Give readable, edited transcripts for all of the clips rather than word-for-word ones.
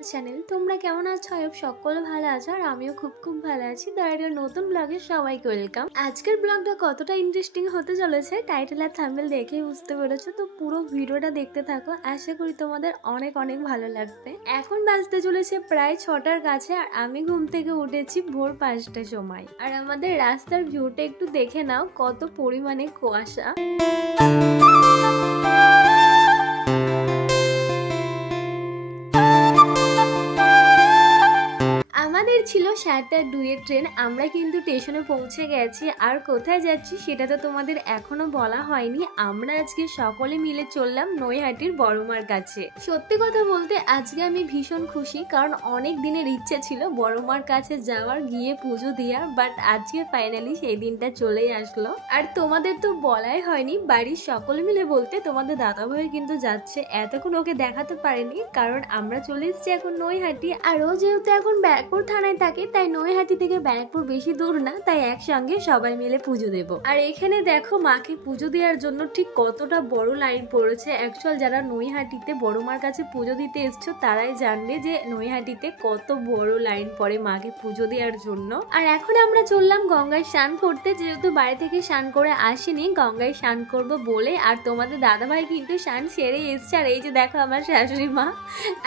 আমার চ্যানেল। তোমরা কেমন আছো? আই হোপ সকলে ভালো আছো আর আমিও খুব ভালো আছি। তো একটা নতুন ব্লগে সবাইকে ওয়েলকাম। আজকের ব্লগটা কতটা ইন্টারেস্টিং হতে চলেছে টাইটেল আর থাম্বনেল দেখেই বুঝতে পেরেছো। তো পুরো ভিডিওটা দেখতে থাকো, আশা করি তোমাদের অনেক ভালো লাগবে। এখন বাজতে চলেছে প্রায় 6টার কাছে আর আমি ঘুম থেকে উঠেছি ভোর 5টার সময়। আর আমাদের রাস্তার ভিউটা একটু দেখে নাও, কত পরিমাণে কুয়াশা। আমাদের ছিল 7:02 ট্রেন। আমরা কিন্তু স্টেশনে পৌঁছে গেছি। আর কোথায় যাচ্ছি সেটা তো তোমাদের এখনো বলা হয়নি। আমরা আজকে সকলে মিলে চললাম নৈহাটির বড়মার কাছে। সত্যি কথা বলতে আজকে আমি ভীষণ খুশি, কারণ অনেক দিনের ইচ্ছে ছিল বড়মার কাছে যাওয়ার, গিয়ে পুজো দেওয়ার। বাট আজকে ফাইনালি সেই দিনটা চলেই আসলো। আর তোমাদের তো বলাই হয়নি, বাড়ির সকলে মিলে বলতে তোমাদের দাদাভাই কিন্তু যাচ্ছে। এতক্ষণ ওকে দেখাতে পারেনি, কারণ আমরা চলে এসেছি এখন নৈহাটি। আর ও যেহেতু এখন ব্যারাকপুর থানায় থাকে, তাই নৈহাটি থেকে ব্যারাকপুর বেশি দূর না, তাই একসঙ্গে সবাই মিলে পুজো দেব। আর এখানে দেখো মাকে পুজো দেওয়ার জন্য ঠিক কতটা বড় লাইন পড়েছে। অ্যাকচুয়াল যারা নৈহাটিতে বড়মার কাছে পুজো দিতে এসছো তারাই জানবে যে নৈহাটিতে কত বড় লাইন পড়ে মাকে পুজো দেওয়ার জন্য। আর এখন আমরা চললাম গঙ্গায় স্নান করতে, যেহেতু বাড়ি থেকে স্নান করে আসিনি, গঙ্গায় স্নান করবো বলে। আর তোমাদের দাদাভাই কিন্তু স্নান সেরে এসছে। আর এই যে দেখো আমার শাশুড়ি মা,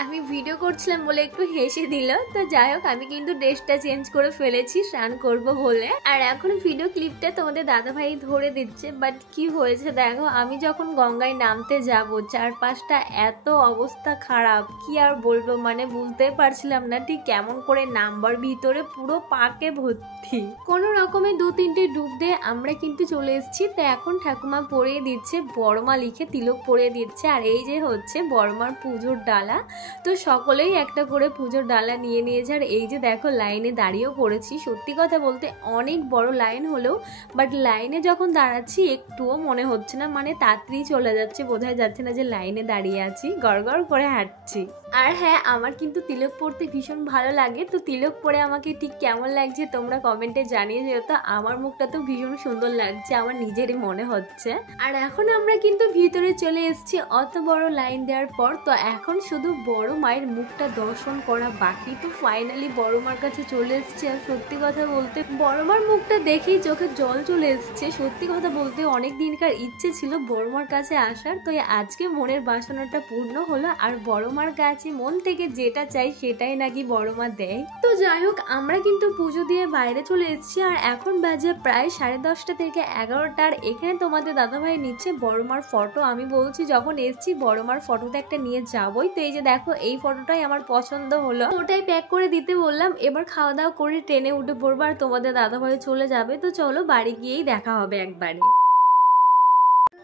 আমি ভিডিও করছিলাম বলে একটু হেসে দিল। তো যাই হোক, আমি কিন্তু ড্রেসটা চেঞ্জ করে ফেলেছি স্নান করব বলে। আর এখন ভিডিও ক্লিপটা তোমাদের দাদাভাই ধরে দিচ্ছে। বাট কি হয়েছে দেখো, আমি যখন গঙ্গায় নামতে যাব, চারপাশটা এত অবস্থা খারাপ, কি আর বলবো, মানে বুঝতে পারছিলাম না ঠিক কেমন করে নামবার। ভিতরে পুরো পাকে ভর্তি। কোনো রকমে 2-3টে ডুব দিয়ে আমরা কিন্তু চলে এসেছি। তো এখন ঠাকুমা পরিয়ে দিচ্ছে, বড়মা লিখে তিলক পরিয়ে দিচ্ছে। আর এই যে হচ্ছে বড়মার পুজোর ডালা। তো সকলেই একটা করে পুজোর ডালা নিয়ে নিয়েছে। আর এই যে দেখো লাইনে দাঁড়িয়েও পড়েছি। সত্যি কথা বলতে অনেক বড় লাইন হলেও বাট লাইনে যখন দাঁড়াচ্ছি একটুও মনে হচ্ছে না, মানে তাড়াতাড়ি চলে যাচ্ছে, বোঝাই যাচ্ছে না যে লাইনে দাঁড়িয়ে আছি, গড়গড় করে হাঁটছি। আর হ্যাঁ, আমার কিন্তু তিলক পরতে ভীষণ ভালো লাগে। তো তিলক পরে আমাকে ঠিক কেমন লাগছে তোমরা কমেন্টে জানিয়ে যেও। তো আমার মুখটা তো ভীষণ সুন্দর লাগছে, আমার নিজেরই মনে হচ্ছে। আর এখন আমরা কিন্তু ভিতরে চলে এসেছি অত বড় লাইন দেওয়ার পর। তো এখন শুধু বড় মায়ের মুখটা দর্শন করা বাকি। তো ফাইনালি বড় মার কাছে চলে এসেছি। আর সত্যি কথা বলতে বড় মার মুখটা দেখেই চোখে জল চলে এসছে। সত্যি কথা বলতে অনেক দিনকার ইচ্ছে ছিল বড় মার কাছে আসার। তো আজকে মনের বাসনাটা পূর্ণ হলো। আর বড় মার কাছে মন থেকে যেটা চাই সেটাই নাকি বড় মা দেয়। তো যাই হোক, আমরা কিন্তু পুজো দিয়ে বাইরে চলে এসেছি। আর এখন বাজে প্রায় 10:30 থেকে 11টার। এখানে তোমাদের দাদাভাই নিচ্ছে বড় মার ফটো। আমি বলছি যখন এসেছি বড় মার ফটোটা একটা নিয়ে যাবোই। তো এই যে দেখো এই ফটোটাই আমার পছন্দ হলো, ওটাই প্যাক করে দিতে বললাম। এবার খাওয়া দাওয়া করে ট্রেনে উঠে পড়বো আর তোমাদের দাদাভাই চলে যাবে। তো চলো বাড়ি গিয়েই দেখা হবে একবারে।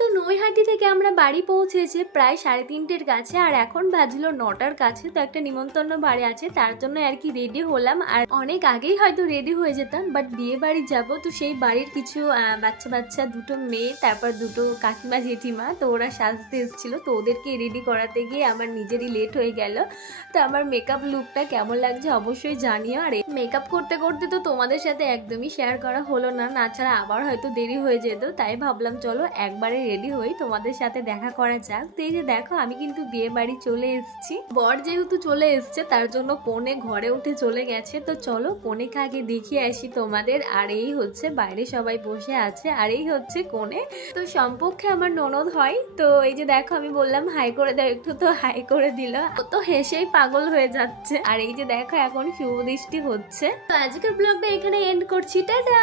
তো নৈহাটি থেকে আমরা বাড়ি পৌঁছেছি প্রায় 3:30-এর কাছে। আর এখন বাজলো 9টার কাছে। তো একটা নিমন্ত্রণ বাড়ি আছে, তার জন্য আর কি রেডি হলাম। আর অনেক আগেই হয়তো রেডি হয়ে যেতাম, বাট বিয়ে বাড়ি যাবো। তো সেই বাড়ির কিছু বাচ্চা দুটো মেয়ে, তারপর দুটো কাকিমা জেঠিমা, তো ওরা সাজতে এসেছিল। তো ওদেরকে রেডি করাতে গিয়ে আমার নিজেরই লেট হয়ে গেল। তো আমার মেকআপ লুকটা কেমন লাগছে অবশ্যই জানিও। আর মেকআপ করতে করতে তো তোমাদের সাথে একদমই শেয়ার করা হলো না, না ছাড়া আবার হয়তো দেরি হয়ে যেত। তাই ভাবলাম চলো একবারে রেডি হই, তোমাদের সাথে দেখা করা যাক। তো এই যে দেখো আমি কিন্তু বিয়ে বাড়ি চলে এসেছি। বর যেহেতু চলে এসছে তার জন্য কনে ঘরে উঠে চলে গেছে। তো চলো কনেকে আগে দেখিয়ে আসি তোমাদের। আর এই হচ্ছে বাইরে সবাই বসে আছে, আর এই হচ্ছে কনে। তো সম্পর্কে আমার ননদ হয়। তো এই যে দেখো আমি বললাম হাই করে দাও একটু, তো হাই করে দিল। ও তো হেসেই পাগল হয়ে যাচ্ছে। আর এই যে দেখো এখন শুভ দৃষ্টি হচ্ছে। তো আজকের ব্লগটা এখানে এন্ড করছি, টাটা।